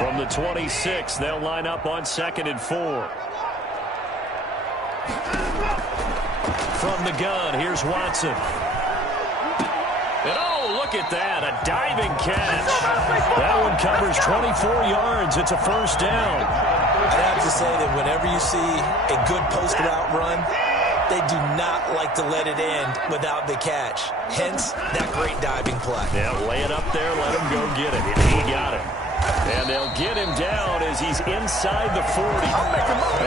From the 26, they'll line up on 2nd and 4. From the gun, here's Watson. And oh, look at that, a diving catch. That one covers 24 yards. It's a first down. I have to say that whenever you see a good post route run, they do not like to let it end without the catch. Hence, that great diving play. Yeah, lay it up there, let him go get it. He got it. And they'll get him down as he's inside the 40.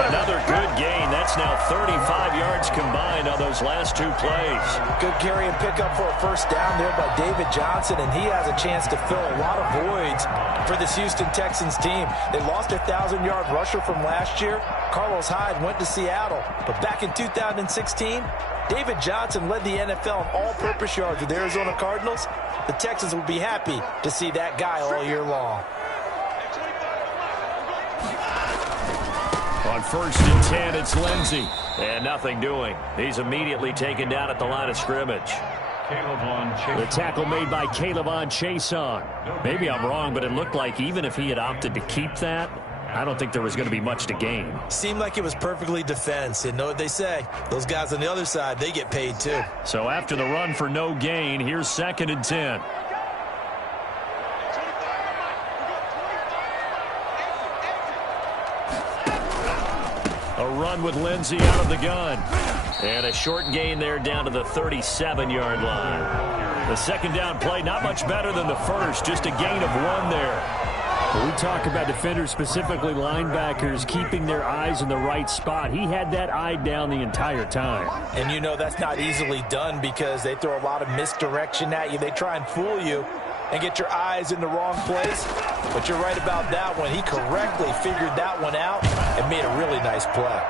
Another good gain. That's now 35 yards combined on those last 2 plays. Good carry and pickup for a first down there by David Johnson, and he has a chance to fill a lot of voids for this Houston Texans team. They lost their 1,000-yard rusher from last year. Carlos Hyde went to Seattle, but back in 2016, David Johnson led the NFL in all-purpose yards with the Arizona Cardinals. The Texans will be happy to see that guy all year long. On 1st and 10, it's Lindsey. And nothing doing. He's immediately taken down at the line of scrimmage. The tackle made by Caleb Chason. Maybe I'm wrong, but it looked like even if he had opted to keep that, I don't think there was going to be much to gain. Seemed like it was perfectly defense. And know what they say? Those guys on the other side, they get paid too. So after the run for no gain, here's 2nd and 10. A run with Lindsey out of the gun. And a short gain there down to the 37-yard line. The second down play, not much better than the first, just a gain of 1 there. We talk about defenders, specifically linebackers, keeping their eyes in the right spot. He had that eye down the entire time. And you know that's not easily done because they throw a lot of misdirection at you. They try and fool you and get your eyes in the wrong place. But you're right about that one. He correctly figured that one out and made a really nice play.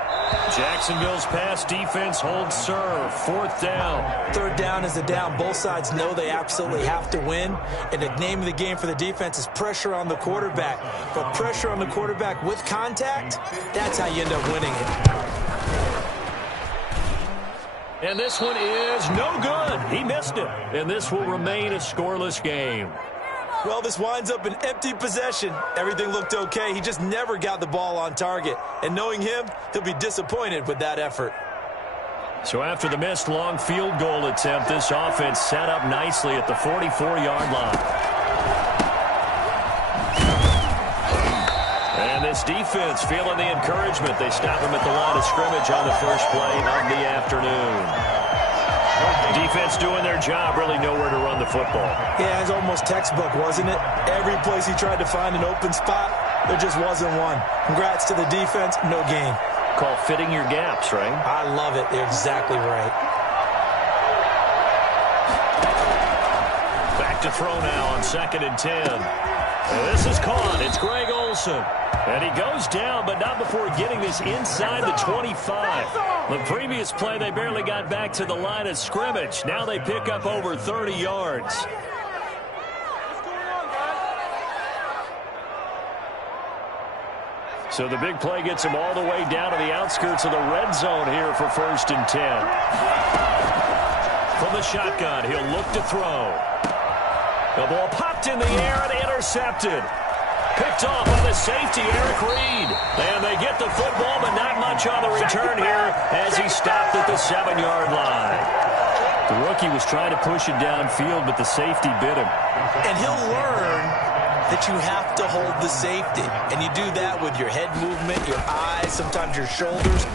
Jacksonville's pass defense holds serve. 4th down. 3rd down is the down. Both sides know they absolutely have to win. And the name of the game for the defense is pressure on the quarterback. But pressure on the quarterback with contact, that's how you end up winning it. And this one is no good. He missed it. And this will remain a scoreless game. Well, this winds up an empty possession. Everything looked okay. He just never got the ball on target. And knowing him, he'll be disappointed with that effort. So after the missed long field goal attempt, this offense set up nicely at the 44-yard line. And this defense feeling the encouragement. They stop him at the line of scrimmage on the first play of the afternoon. Defense doing their job, really nowhere to run the football. Yeah, it's almost textbook, wasn't it? Every place he tried to find an open spot, there just wasn't one. Congrats to the defense, no gain. Call fitting your gaps, right? I love it. They're exactly right. Back to throw now on 2nd and 10. This is caught. It's Greg Olsen. And he goes down, but not before getting this inside the 25. The previous play, they barely got back to the line of scrimmage. Now they pick up over 30 yards. So the big play gets him all the way down to the outskirts of the red zone here for 1st and 10. From the shotgun, he'll look to throw. The ball popped in the air and intercepted. Picked off by the safety, Eric Reed. And they get the football, but not much on the return here as he stopped at the 7-yard line. The rookie was trying to push it downfield, but the safety bit him. And he'll learn that you have to hold the safety. And you do that with your head movement, your eyes, sometimes your shoulders.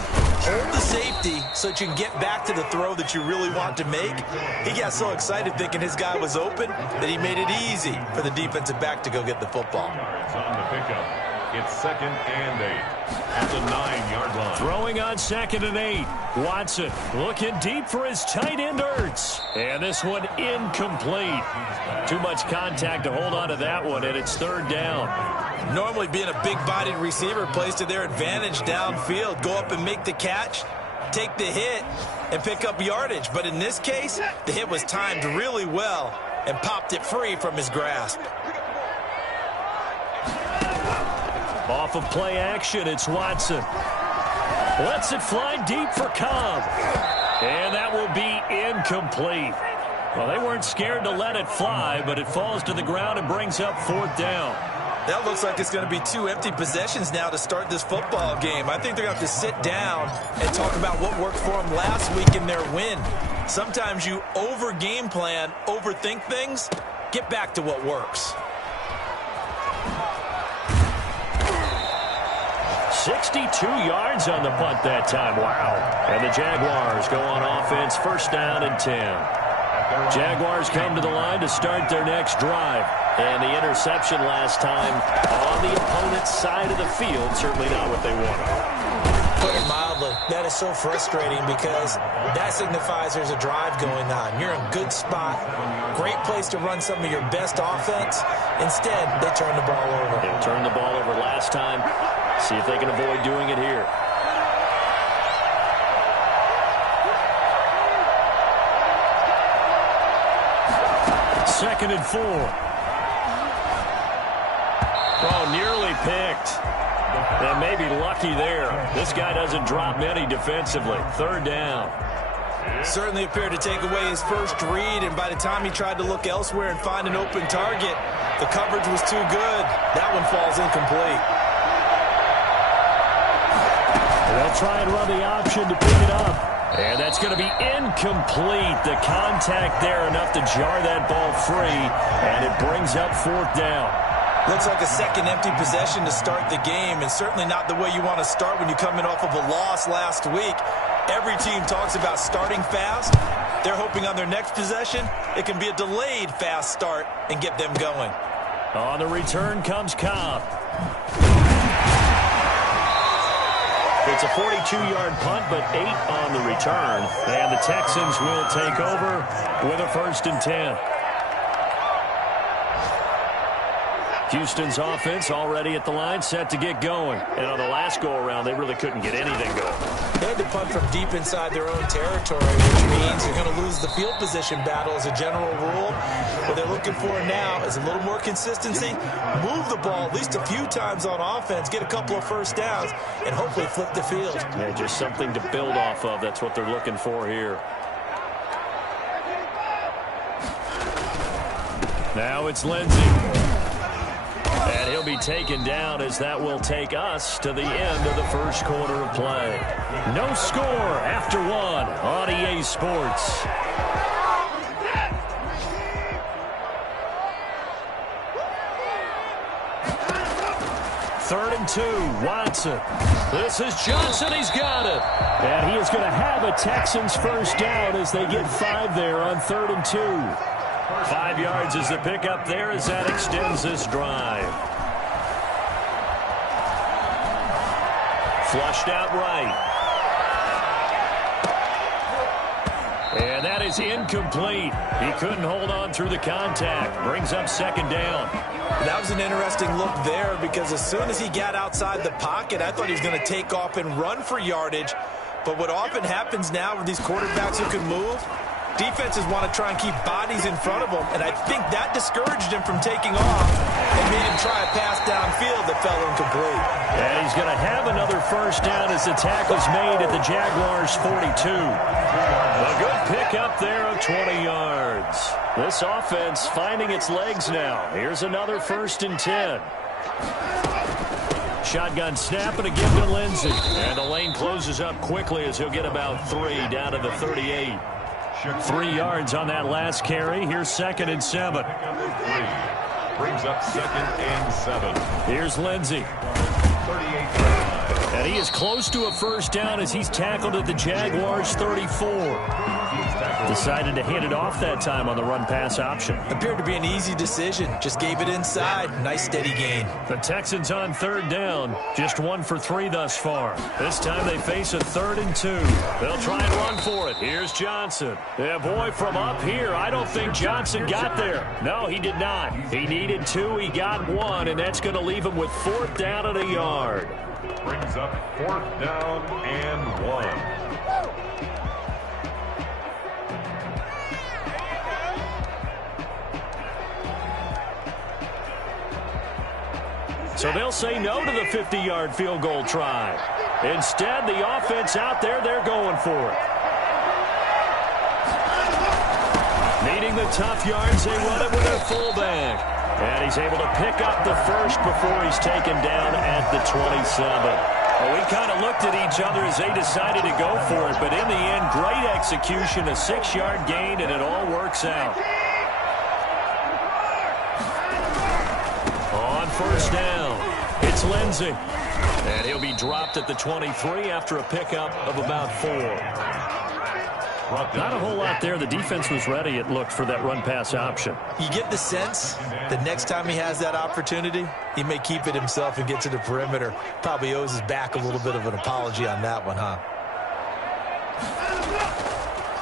Hold the safety so that you can get back to the throw that you really want to make. He got so excited thinking his guy was open that he made it easy for the defensive back to go get the football. On the pickup, it's 2nd and 8 at the 9-yard line. Throwing on 2nd and 8. Watson looking deep for his tight end Ertz. And this one incomplete. Too much contact to hold on to that one, and it's 3rd down. Normally being a big-bodied receiver plays to their advantage downfield. Go up and make the catch, take the hit, and pick up yardage. But in this case, the hit was timed really well and popped it free from his grasp. Off of play action, it's Watson. Lets it fly deep for Cobb. And that will be incomplete. Well, they weren't scared to let it fly, but it falls to the ground and brings up 4th down. That looks like it's going to be 2 empty possessions now to start this football game. I think they're going to have to sit down and talk about what worked for them last week in their win. Sometimes you over-game plan, overthink things. Get back to what works. 62 yards on the punt that time. Wow. And the Jaguars go on offense, first down and 10. Jaguars come to the line to start their next drive. And the interception last time on the opponent's side of the field, certainly not what they wanted. Put it mildly, that is so frustrating because that signifies there's a drive going on. You're in a good spot, great place to run some of your best offense. Instead, they turn the ball over. They turned the ball over last time. See if they can avoid doing it here. Second and 4. Oh, nearly picked. And maybe lucky there. This guy doesn't drop many defensively. Third down. Certainly appeared to take away his first read, and by the time he tried to look elsewhere and find an open target, the coverage was too good. That one falls incomplete. They'll try and run the option to pick it up. And that's going to be incomplete. The contact there enough to jar that ball free, and it brings up fourth down. Looks like a second empty possession to start the game, and certainly not the way you want to start when you're coming off of a loss last week. Every team talks about starting fast. They're hoping on their next possession, it can be a delayed fast start and get them going. On the return comes Cobb. It's a 42-yard punt, but 8 on the return. And the Texans will take over with a first and 10. Houston's offense already at the line, set to get going. And on the last go-around, they really couldn't get anything going. They had to punt from deep inside their own territory, which means you're going to lose the field position battle as a general rule. What they're looking for now is a little more consistency, move the ball at least a few times on offense, get a couple of first downs, and hopefully flip the field. Yeah, just something to build off of. That's what they're looking for here. Now it's Lindsey. And he'll be taken down as that will take us to the end of the first quarter of play. No score after 1 on EA Sports. Third and 2, Watson. This is Johnson, he's got it. And he is going to have a Texans first down as they get 5 there on 3rd and 2. 5 yards is the pickup there as that extends this drive. Flushed out right. And that is incomplete. He couldn't hold on through the contact. Brings up second down. That was an interesting look there because as soon as he got outside the pocket, I thought he was going to take off and run for yardage. But what often happens now with these quarterbacks who can move, defenses want to try and keep bodies in front of them, and I think that discouraged him from taking off and made him try a pass downfield that fell incomplete. And he's going to have another first down as the tackle's made at the Jaguars' 42. A good pickup there of 20 yards. This offense finding its legs now. Here's another first and 10. Shotgun snap and a give to Lindsey. And the lane closes up quickly as he'll get about 3 down to the 38. 3 yards on that last carry. Here's second and 7. Brings up second and 7. Here's Lindsey. 38. And he is close to a first down as he's tackled at the Jaguars' 34. Decided to hand it off that time on the run-pass option. Appeared to be an easy decision. Just gave it inside. Nice steady gain. The Texans on third down. Just 1 for 3 thus far. This time they face a 3rd and 2. They'll try and run for it. Here's Johnson. Yeah, boy, from up here, I don't think Johnson got there. No, he did not. He needed 2. He got 1, and that's going to leave him with 4th down and a yard. Brings up 4th down and 1. So they'll say no to the 50-yard field goal try. Instead, the offense out there, they're going for it. Needing Taking the tough yards, they run it with their fullback. And he's able to pick up the first before he's taken down at the 27. Well, we kind of looked at each other as they decided to go for it, but in the end, great execution, a 6-yard gain, and it all works out. On first down, it's Lindsey. And he'll be dropped at the 23 after a pickup of about 4. Not a whole lot there. The defense was ready, it looked, for that run-pass option. You get the sense that next time he has that opportunity, he may keep it himself and get to the perimeter. Probably owes his back a little bit of an apology on that one, huh?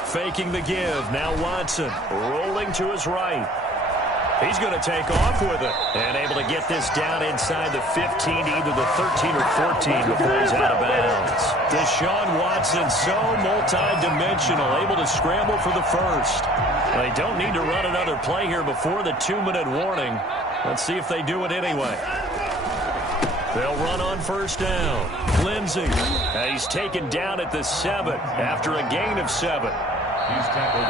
Faking the give. Now Watson rolling to his right. He's going to take off with it and able to get this down inside the 15, either the 13 or 14 before he's out of bounds. Deshaun Watson, so multi-dimensional, able to scramble for the first. They don't need to run another play here before the 2-minute warning. Let's see if they do it anyway. They'll run on first down. Lindsey, he's taken down at the 7 after a gain of 7.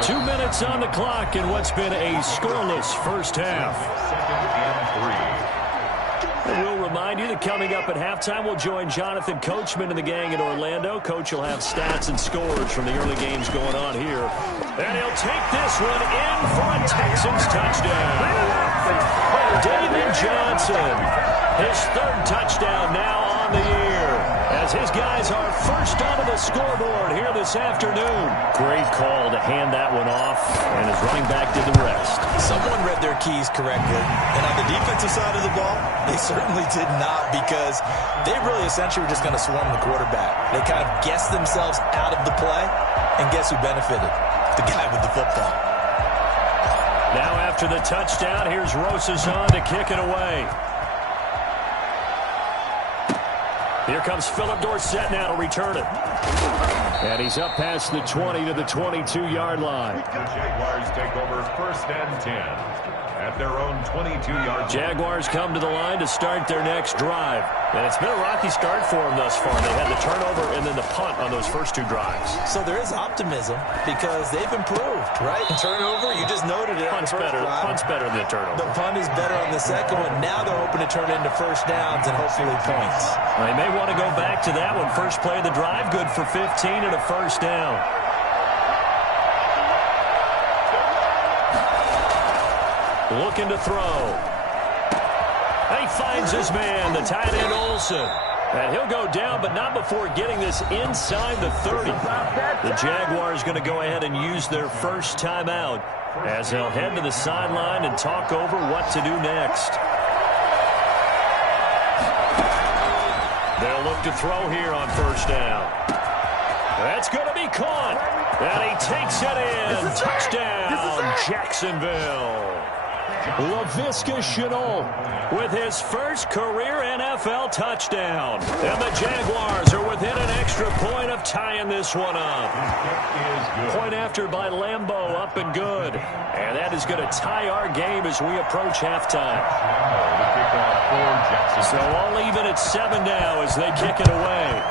2 minutes on the clock in what's been a scoreless first half. And we'll remind you that coming up at halftime, we'll join Jonathan Coachman and the gang in Orlando. Coach will have stats and scores from the early games going on here. And he'll take this one in for a Texans touchdown. David Johnson, his 3rd touchdown now on the year, as his guys are first onto the scoreboard here this afternoon. Great call to hand that one off, and his running back did the rest. Someone read their keys correctly, and on the defensive side of the ball, they certainly did not, because they really essentially were just going to swarm the quarterback. They kind of guessed themselves out of the play, and guess who benefited? The guy with the football. Now after the touchdown, here's Rosas on to kick it away. Here comes Philip Dorsett now to return it. And he's up past the 20 to the 22-yard line. The Jaguars take over 1st and 10 at their own 22-yard. Jaguars come to the line to start their next drive. And it's been a rocky start for them thus far. They had the turnover and then the punt on those first 2 drives. So there is optimism because they've improved, right? Turnover, you just noted it. Punt's better than the turnover. The punt is better on the second one. Now they're hoping to turn into first downs and hopefully points. They may want to go back to that one. First play of the drive, good for 15 and a first down. Looking to throw. He finds his man, the tight end Olsen. And he'll go down, but not before getting this inside the 30. The Jaguars going to go ahead and use their first timeout as they'll head to the sideline and talk over what to do next. They'll look to throw here on first down. That's going to be caught. And he takes it in. Touchdown, Jacksonville. Laviska Shenault with his first career NFL touchdown. And the Jaguars are within an extra point of tying this one up. Point after by Lambeau, up and good. And that is going to tie our game as we approach halftime. So all even at 7 now as they kick it away.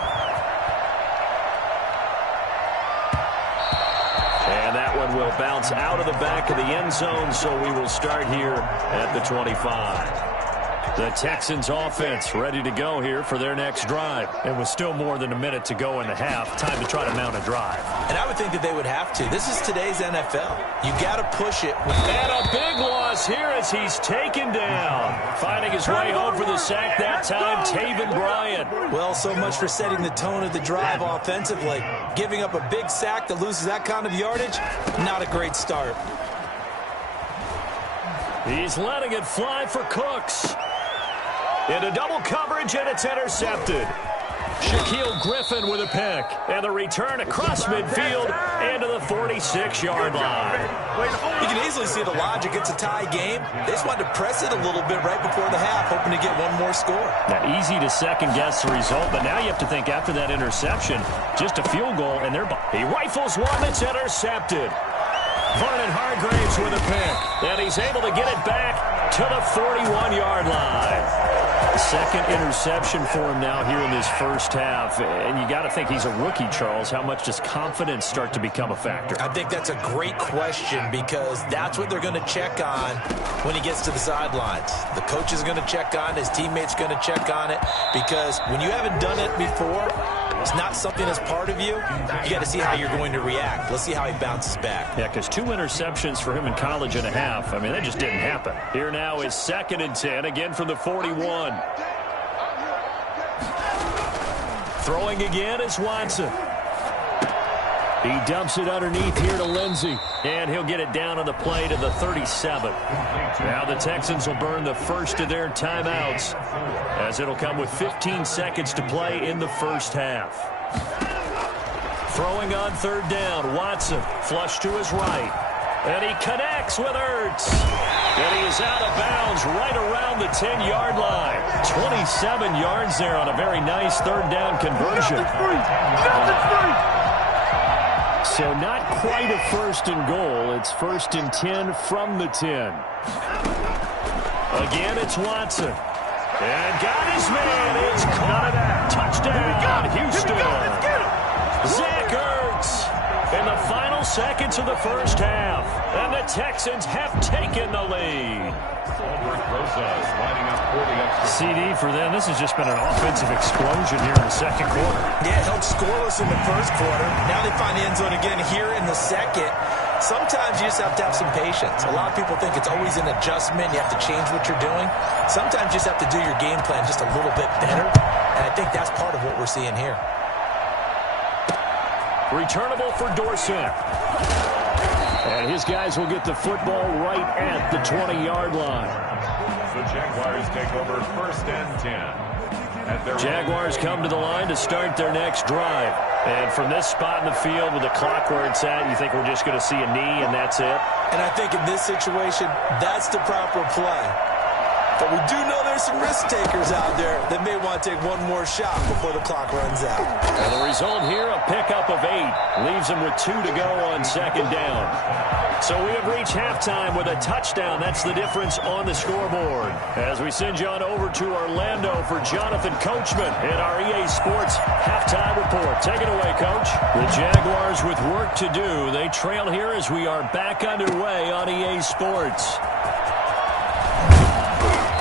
And that one will bounce out of the back of the end zone, so we will start here at the 25. The Texans offense ready to go here for their next drive. And with still more than a minute to go in the half, time to try to mount a drive. And I would think that they would have to. This is today's NFL. You got to push it. And a big loss here as he's taken down. Finding his way home for the sack that time, Taven Bryan. Well, so much for setting the tone of the drive offensively. Giving up a big sack that loses that kind of yardage, not a great start. He's letting it fly for Cooks. Into double coverage, and it's intercepted. Shaquille Griffin with a pick. And the return across midfield into the 46-yard line. You can easily see the logic. It's a tie game. They just wanted to press it a little bit right before the half, hoping to get one more score. Now, easy to second-guess the result, but now you have to think after that interception, just a field goal, and he rifles one that's intercepted. Vernon Hargraves with a pick, and he's able to get it back to the 41-yard line. Second interception for him now here in this first half. And you got to think he's a rookie, Charles. How much does confidence start to become a factor? I think that's a great question because that's what they're going to check on when he gets to the sidelines. The coach is going to check on it. His teammates going to check on it because when you haven't done it before, it's not something that's part of you. You got to see how you're going to react. Let's see how he bounces back. Yeah, because 2 interceptions for him in college and a half. I mean, that just didn't happen. Here now is 2nd and 10, again from the 41. Throwing again is Watson. He dumps it underneath here to Lindsey. And he'll get it down on the play to the 37. Now the Texans will burn the first of their timeouts, as it'll come with 15 seconds to play in the first half. Throwing on 3rd down, Watson flush to his right. And he connects with Ertz. And he is out of bounds right around the 10-yard line. 27 yards there on a very nice 3rd down conversion. So not quite a 1st and goal. It's 1st and 10 from the 10. Again, it's Watson. And got his man. It's caught it. Touchdown, Houston. Zach Ertz in the final seconds of the first half. And the Texans have taken the lead. CD for them. This has just been an offensive explosion here in the second quarter. Yeah, held scoreless in the first quarter. Now they find the end zone again here in the second. Sometimes you just have to have some patience. A lot of people think it's always an adjustment. You have to change what you're doing. Sometimes you just have to do your game plan just a little bit better. And I think that's part of what we're seeing here. Returnable for Dorsett. And his guys will get the football right at the 20-yard line. The Jaguars take over 1st and 10. Jaguars come to the line to start their next drive. And from this spot in the field with the clock where it's at, you think we're just going to see a knee and that's it? And I think in this situation, that's the proper play. But we do know there's some risk takers out there that may want to take one more shot before the clock runs out. And the result here, a pickup of 8. Leaves them with 2 to go on 2nd down. So we have reached halftime with a touchdown. That's the difference on the scoreboard. As we send you on over to Orlando for Jonathan Coachman in our EA Sports halftime report. Take it away, Coach. The Jaguars with work to do. They trail here as we are back underway on EA Sports.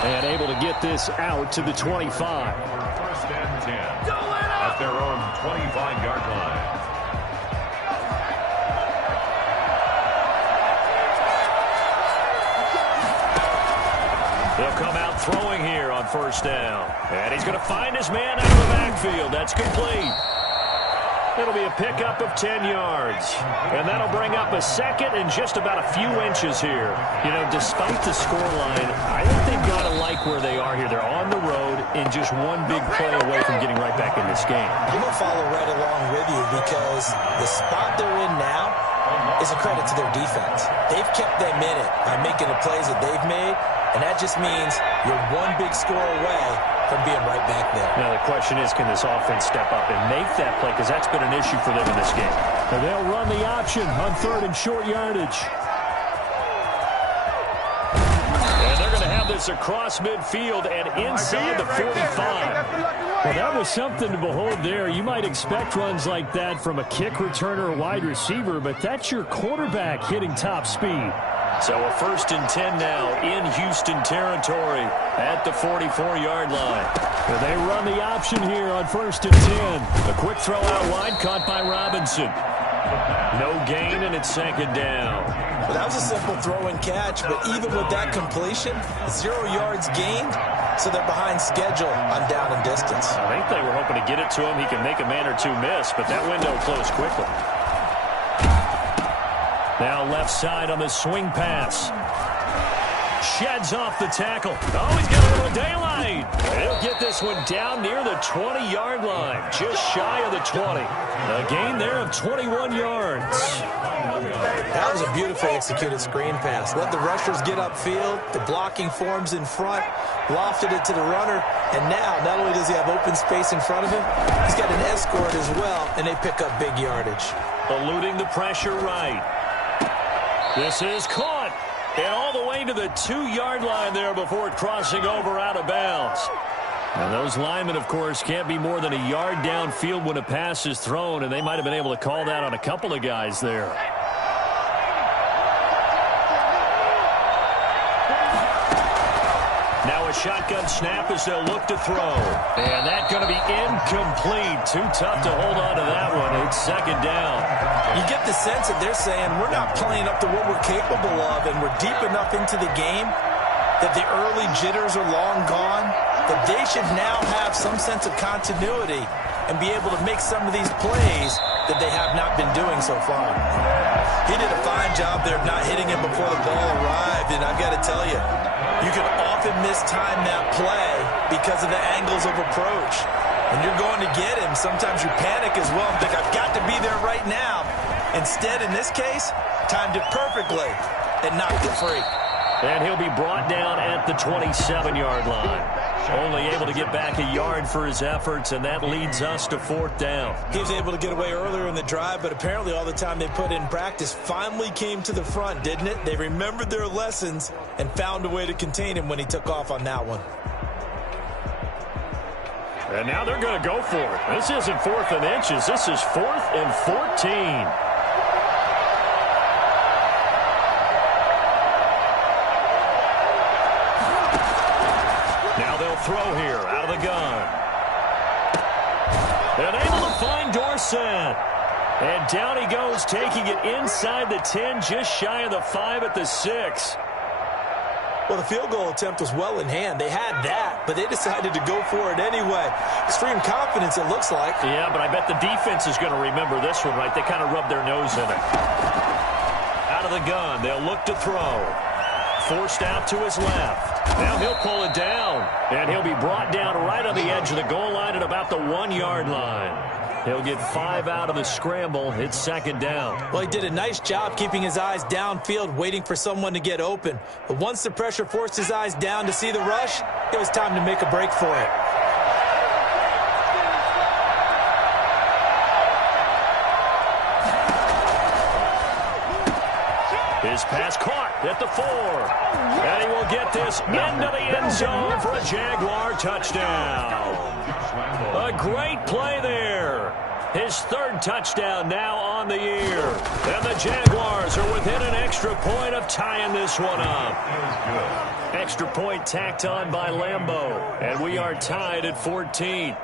And able to get this out to the 25. 1st and 10 at their own 25-yard line. He'll come out throwing here on 1st down. And he's going to find his man out of the backfield. That's complete. It'll be a pickup of 10 yards. And that'll bring up a 2nd and just about a few inches here. You know, despite the scoreline, I think they've got to like where they are here. They're on the road and just one big play away from getting right back in this game. I'm going to follow right along with you because the spot they're in now is a credit to their defense. They've kept them in it by making the plays that they've made, and that just means you're one big score away from being right back there. Now the question is, can this offense step up and make that play? Because that's been an issue for them in this game. And they'll run the option on 3rd and short yardage. And they're going to have this across midfield and inside the 45. Well, that was something to behold there. You might expect runs like that from a kick returner or wide receiver, but that's your quarterback hitting top speed. So a 1st and 10 now in Houston territory at the 44-yard line. And they run the option here on 1st and 10. A quick throw out wide caught by Robinson. No gain, and it's 2nd down. Well, that was a simple throw and catch, but even with that completion, 0 yards gained, so they're behind schedule on down and distance. I think they were hoping to get it to him. He can make a man or two miss, but that window closed quickly. Now left side on the swing pass. Sheds off the tackle. Oh, he's got a little daylight. He'll get this one down near the 20-yard line, just shy of the 20. A gain there of 21 yards. That was a beautifully executed screen pass. Let the rushers get upfield. The blocking forms in front. Lofted it to the runner. And now, not only does he have open space in front of him, he's got an escort as well, and they pick up big yardage. Eluding the pressure right. This is caught. And all the way to the 2-yard line there before crossing over out of bounds. And those linemen, of course, can't be more than a yard downfield when a pass is thrown, and they might have been able to call that on a couple of guys there. Now a shotgun snap as they'll look to throw. And that's going to be incomplete. Too tough to hold on to that one. It's second down. You get the sense that they're saying we're not playing up to what we're capable of, and we're deep enough into the game that the early jitters are long gone, that they should now have some sense of continuity and be able to make some of these plays that they have not been doing so far. He did a fine job there of not hitting him before the ball arrived, and I've got to tell you, you can often mistime that play because of the angles of approach. When you're going to get him, sometimes you panic as well and think, I've got to be there right now. Instead, in this case, timed it perfectly and knocked it free. And he'll be brought down at the 27-yard line. Only able to get back a yard for his efforts, and that leads us to fourth down. He was able to get away earlier in the drive, but apparently all the time they put in practice finally came to the front, didn't it? They remembered their lessons and found a way to contain him when he took off on that one. And now they're going to go for it. This isn't 4th and inches. This is 4th and 14. Throw here out of the gun. And able to find Dorsett. And down he goes, taking it inside the 10, just shy of the 5 at the 6. Well, the field goal attempt was well in hand. They had that, but they decided to go for it anyway. Extreme confidence, it looks like. Yeah, but I bet the defense is going to remember this one, right? They kind of rubbed their nose in it. Out of the gun, they'll look to throw. Forced out to his left. Now he'll pull it down, and he'll be brought down right on the edge of the goal line at about the 1-yard line. He'll get 5 out of the scramble. It's second down. Well, he did a nice job keeping his eyes downfield, waiting for someone to get open. But once the pressure forced his eyes down to see the rush, it was time to make a break for it. His pass caught at the 4. And he will get this into the end zone for a Jaguar touchdown. A great play there. His 3rd touchdown now on the year. And the Jaguars are within an extra point of tying this one up. Extra point tacked on by Lambeau. And we are tied at 14.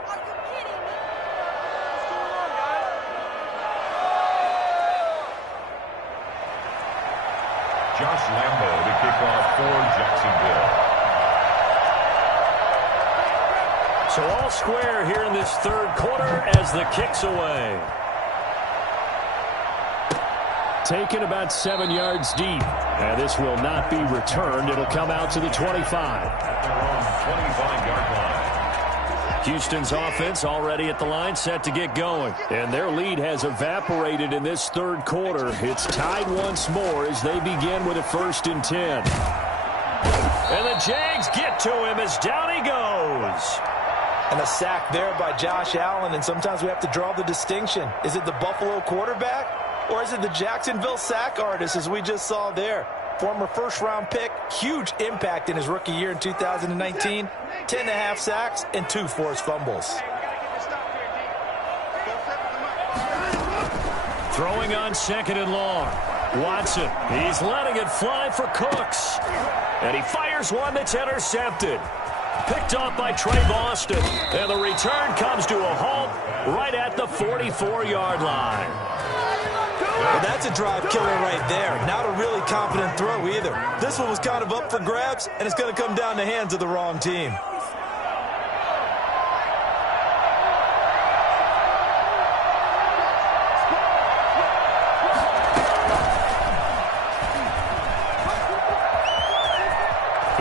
Josh Lambeau to kick off for Jacksonville. So all square here in this 3rd quarter as the kick's away. Taken about 7 yards deep. And this will not be returned. It'll come out to the 25. Their own 25-yard line. Houston's offense already at the line, set to get going. And their lead has evaporated in this 3rd quarter. It's tied once more as they begin with a 1st and 10. And the Jags get to him as down he goes. And a sack there by Josh Allen, and sometimes we have to draw the distinction. Is it the Buffalo quarterback, or is it the Jacksonville sack artist, as we just saw there? Former 1st-round pick, huge impact in his rookie year in 2019. 10.5 sacks and 2 forced fumbles. Throwing on 2nd and long. Watson, he's letting it fly for Cooks. And he fires one that's intercepted. Picked off by Trey Boston. And the return comes to a halt right at the 44-yard line. Well, that's a drive killer right there. Not a really confident throw either. This one was kind of up for grabs, and it's going to come down the hands of the wrong team.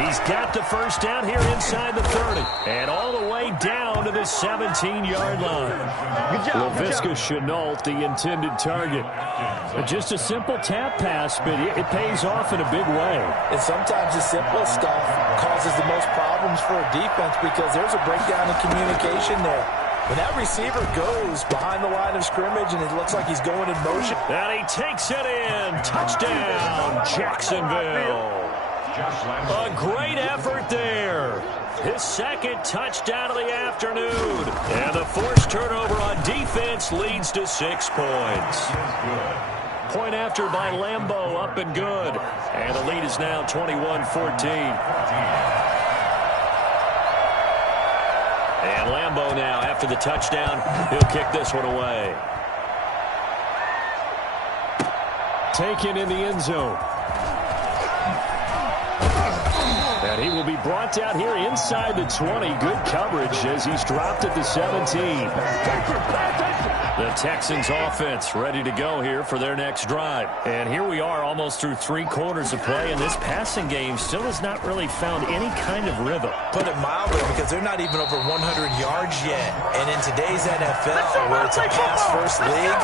He's got the 1st down here inside the 30. And all the way down to the 17-yard line. Laviska Shenault, the intended target. Just a simple tap pass, but it pays off in a big way. And sometimes the simple stuff causes the most problems for a defense because there's a breakdown in communication there. When that receiver goes behind the line of scrimmage and it looks like he's going in motion. And he takes it in. Touchdown, Jacksonville. A great effort there. His second touchdown of the afternoon. And the forced turnover on defense leads to 6 points. Point after by Lambeau, up and good. And the lead is now 21-14. And Lambeau now, after the touchdown, he'll kick this one away. Taken in the end zone. And he will be brought down here inside the 20. Good coverage as he's dropped at the 17. The Texans offense ready to go here for their next drive. And here we are almost through 3 quarters of play, and this passing game still has not really found any kind of rhythm. Put it mildly, because they're not even over 100 yards yet. And in today's NFL, where it's a pass-first league,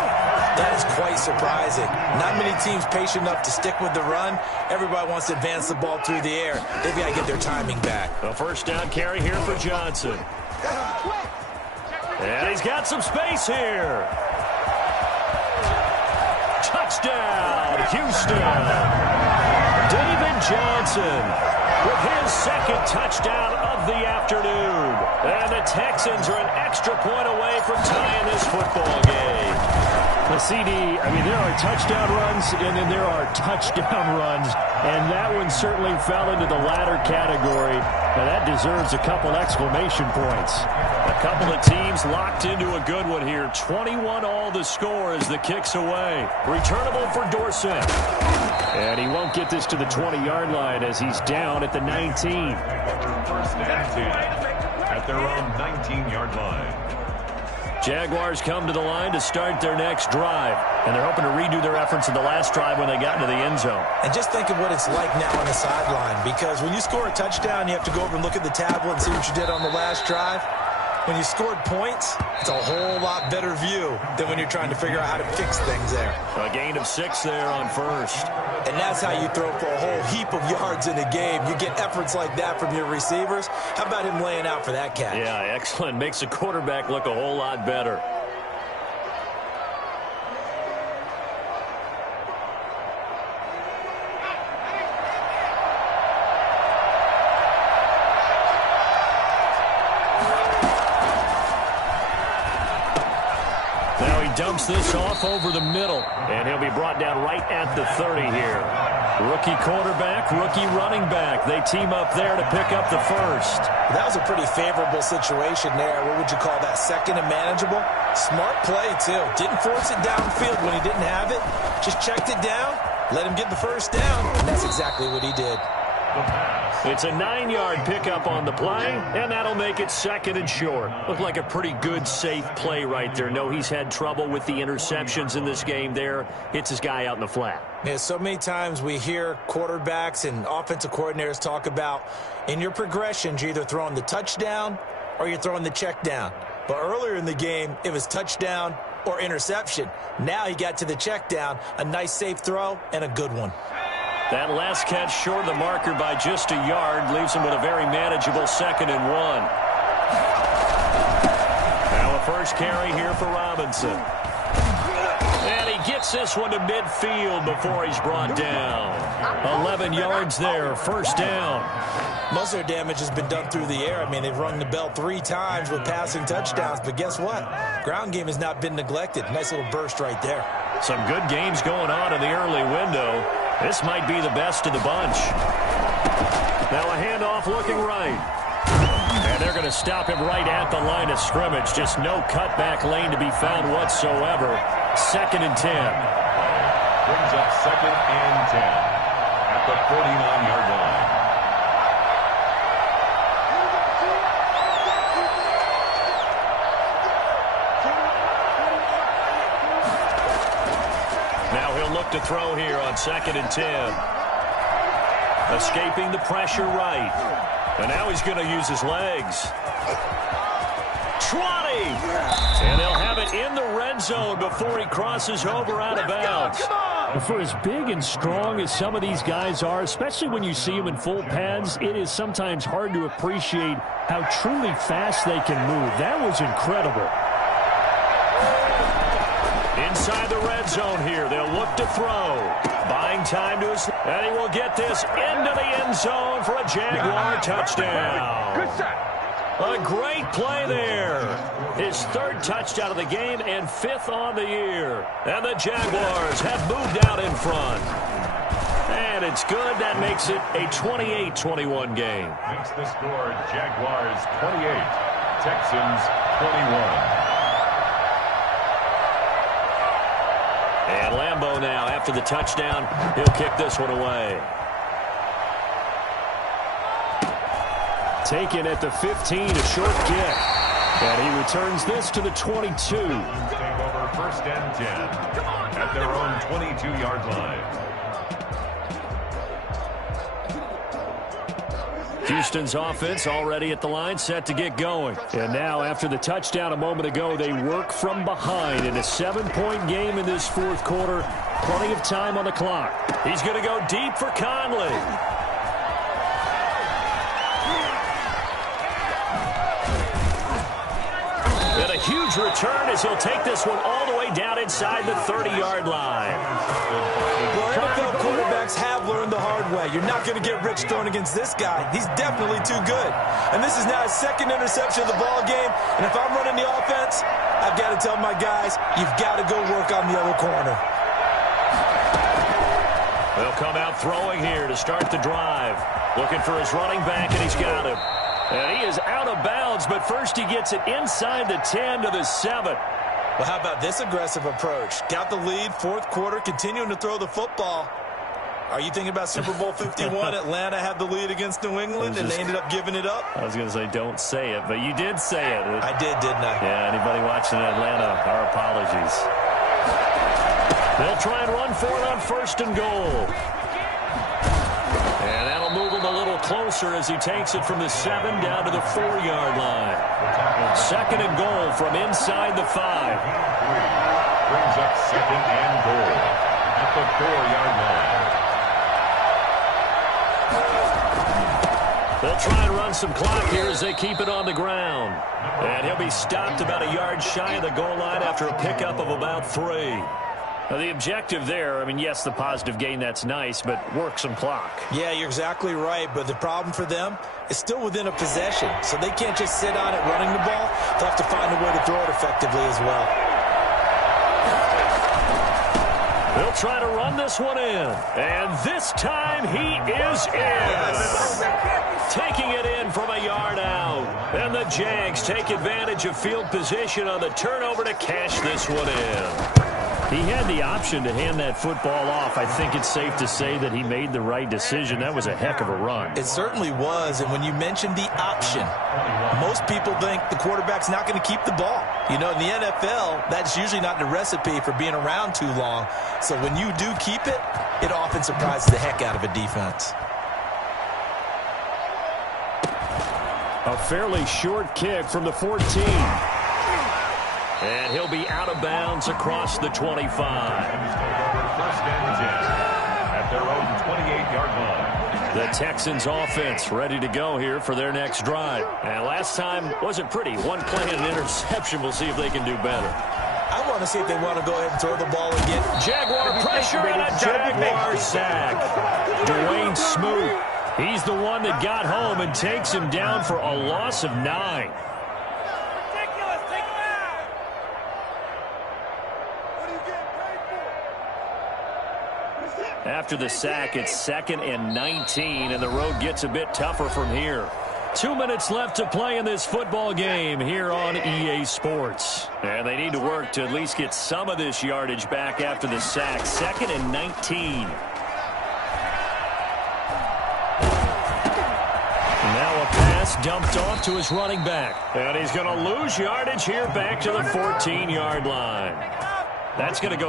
that is quite surprising. Not many teams patient enough to stick with the run. Everybody wants to advance the ball through the air. They've got to get their timing back. A first down carry here for Johnson. And he's got some space here. Touchdown, Houston. David Johnson with his second touchdown of the afternoon. And the Texans are an extra point away from tying this football game. The CD, I mean, there are touchdown runs, and then there are touchdown runs, and that one certainly fell into the latter category. Now, that deserves a couple exclamation points. A couple of teams locked into a good one here. 21-all the score as the kick's away. Returnable for Dorsett. And he won't get this to the 20-yard line as he's down at the 19. First and 10 at their own 19-yard line. Jaguars come to the line to start their next drive. And they're hoping to redo their efforts in the last drive when they got into the end zone. And just think of what it's like now on the sideline, because when you score a touchdown, you have to go over and look at the tablet and see what you did on the last drive. When you scored points, it's a whole lot better view than when you're trying to figure out how to fix things there. A gain of 6 there on first. And that's how you throw for a whole heap of yards in a game. You get efforts like that from your receivers. How about him laying out for that catch? Yeah, excellent. Makes the quarterback look a whole lot better. Dumps this off over the middle, and he'll be brought down right at the 30 here. Rookie quarterback, rookie running back. They team up there to pick up the first. That was a pretty favorable situation there. What would you call that? Second and manageable? Smart play, too. Didn't force it downfield when he didn't have it. Just checked it down, let him get the first down, and that's exactly what he did. It's a 9-yard pickup on the play, and that'll make it second and short. Looked like a pretty good, safe play right there. No, he's had trouble with the interceptions in this game there. Hits his guy out in the flat. Yeah, so many times we hear quarterbacks and offensive coordinators talk about in your progressions, you're either throwing the touchdown or you're throwing the check down. But earlier in the game, it was touchdown or interception. Now he got to the check down, a nice safe throw, and a good one. That last catch short of the marker by just a yard leaves him with a very manageable 2nd and 1. Now a first carry here for Robinson. And he gets this one to midfield before he's brought down. 11 yards there, first down. Most of their damage has been done through the air. I mean, they've rung the bell 3 times with passing touchdowns, but guess what? Ground game has not been neglected. Nice little burst right there. Some good games going on in the early window. This might be the best of the bunch. Now a handoff looking right. And they're going to stop him right at the line of scrimmage. Just no cutback lane to be found whatsoever. 2nd and 10. Brings up 2nd and 10 at the 49-yard line. Now he'll look to throw here on 2nd and 10. Escaping the pressure right. And now he's going to use his legs. 20! And they'll have it in the red zone before he crosses over out of bounds. For as big and strong as some of these guys are, especially when you see them in full pads, it is sometimes hard to appreciate how truly fast they can move. That was incredible. Inside the red zone here, they'll look to throw. Buying time to his... And he will get this into the end zone for a Jaguar touchdown. Good shot. A great play there. His third touchdown of the game and fifth on the year. And the Jaguars have moved out in front. And it's good. That makes it a 28-21 game. Makes the score Jaguars 28, Texans 21. And Lambeau now, after the touchdown, he'll kick this one away. Taken at the 15, a short kick. And he returns this to the 22. Take over first and 10 at their own 22-yard line. Houston's offense already at the line, set to get going. And now, after the touchdown a moment ago, they work from behind in a 7-point game in this fourth quarter. Plenty of time on the clock. He's going to go deep for Conley. And a huge return as he'll take this one all the way down inside the 30-yard line. Well, NFL quarterbacks have learned the hard way. You're not going to get rich throwing against this guy. He's definitely too good. And this is now his second interception of the ball game. And if I'm running the offense, I've got to tell my guys, you've got to go work on the other corner. They'll come out throwing here to start the drive. Looking for his running back, and he's got him. And he is out of bounds, but first he gets it inside the 10 to the 7. Well, how about this aggressive approach? Got the lead, fourth quarter, continuing to throw the football. Are you thinking about Super Bowl 51? Atlanta had the lead against New England, and they ended up giving it up? I was going to say don't say it, but you did say it. I did, didn't I? Yeah, anybody watching Atlanta, our apologies. They'll try and run for it on first and goal. And that'll move him a little closer as he takes it from the 7 down to the 4-yard line. Second and goal from inside the 5. Brings up second and goal at the 4-yard line. They'll try and run some clock here as they keep it on the ground. And he'll be stopped about a yard shy of the goal line after a pickup of about 3. Now, the objective there, I mean, yes, the positive gain, that's nice, but work some clock. Yeah, you're exactly right, but the problem for them is still within a possession, so they can't just sit on it running the ball. They'll have to find a way to throw it effectively as well. They'll try to run this one in, and this time he is in. Taking it in from a yard out, and the Jags take advantage of field position on the turnover to cash this one in. He had the option to hand that football off. I think it's safe to say that he made the right decision. That was a heck of a run. It certainly was, and when you mentioned the option, most people think the quarterback's not going to keep the ball. You know, in the NFL, that's usually not the recipe for being around too long. So when you do keep it, it often surprises the heck out of a defense. A fairly short kick from the 14. And he'll be out of bounds across the 25. First and 10 at their own 28-yard line. The Texans offense ready to go here for their next drive. And last time wasn't pretty. One play and an interception. We'll see if they can do better. I want to see if they want to go ahead and throw the ball again. Jaguar pressure and a Jaguar sack. Dwayne Smoot. He's the one that got home and takes him down for a loss of 9. After the sack, it's 2nd and 19, and the road gets a bit tougher from here. 2 minutes left to play in this football game here on EA Sports. And they need to work to at least get some of this yardage back after the sack. 2nd and 19. Now a pass dumped off to his running back. And he's going to lose yardage here back to the 14-yard line. That's going to go